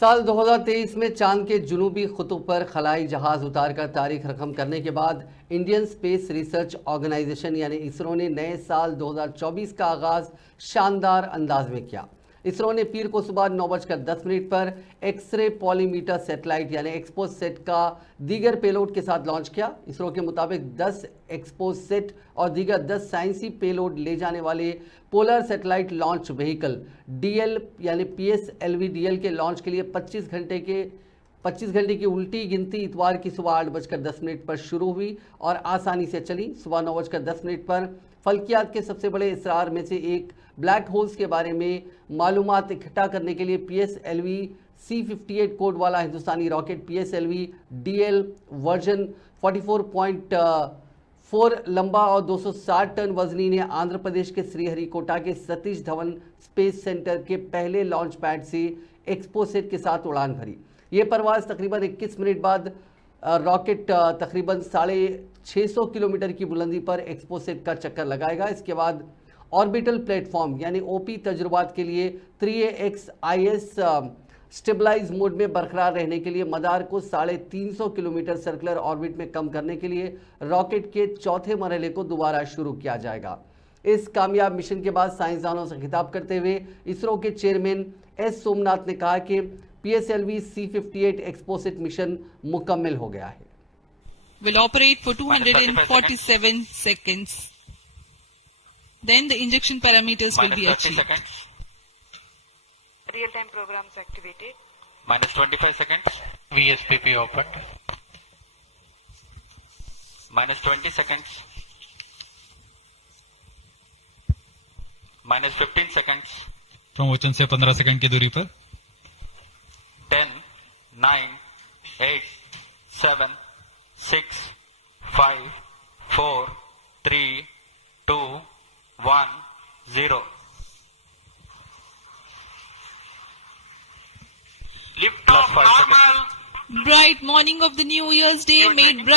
साल 2023 में चांद के जुनूबी खुतब पर खलाई जहाज उतारकर तारीख रकम करने के बाद इंडियन स्पेस रिसर्च ऑर्गेनाइजेशन यानी इसरो ने नए साल 2024 का आगाज शानदार अंदाज में किया। इसरो ने पीर को सुबह 9:10 पर एक्सरे पॉलीमीटर सैटेलाइट यानी एक्सपोज सेट का दीगर पेलोड के साथ लॉन्च किया। इसरो के मुताबिक 10 एक्सपोज सेट और दीगर 10 साइंसी पेलोड ले जाने वाले polar satellite launch vehicle DL यानी PSLV-DL के लॉन्च के लिए 25 घंटे की उल्टी गिनती इतवार की सुबह 8:10 पर शुरू हुई और आसानी से चली। सुबह 9:10 पर फल्कियात के सबसे बड़े इसरार में से एक ब्लैक होल्स के बारे में मालूमात इकट्ठा करने के लिए PSLV C58 कोड वाला हिंदुस्तानी रॉकेट PSLV-DL वर्जन 44.4 लंबा और 260 टन वजनी ने आंध्र प्रदेश के श्रीहरिकोटा के सतीश धवन स्पेस सेंटर के पहले लॉन्च पैड से एक्सपोसेट के साथ उड़ान भरी। ये परवाज तकरीबन 21 मिनट बाद रॉकेट तकरीबन 650 किलोमीटर की बुलंदी पर एक्सपोसेट का चक्कर लगाएगा। इसके बाद ऑर्बिटल प्लेटफॉर्म यानी OP तजुर्बात के लिए 3AXIS स्टेबलाइज मोड में बरकरार रहने के लिए मदार को 350 किलोमीटर सर्कुलर ऑर्बिट में कम करने के लिए रॉकेट के चौथे मरहले को दोबारा शुरू किया जाएगा। इस कामयाब मिशन के बाद साइंसदानों से खिताब करते हुए इसरो के चेयरमैन S सोमनाथ ने कहा कि PSLV C58 एक्सपोसेट मिशन मुकम्मल हो गया है। Will operate for 247 seconds. Then the injection parameters will be achieved. Seconds. Real-time programs activated. Minus 25 seconds. VSPP opened. Minus 20 seconds. Minus 15 seconds. Promotion से 15 सेकंड की दूरी पर 10, 9, 8, 7, 6, 5, 4, 3, 2, 1, 0. Lift off +5 seconds. normal. Bright morning of the New Year's Day made bright.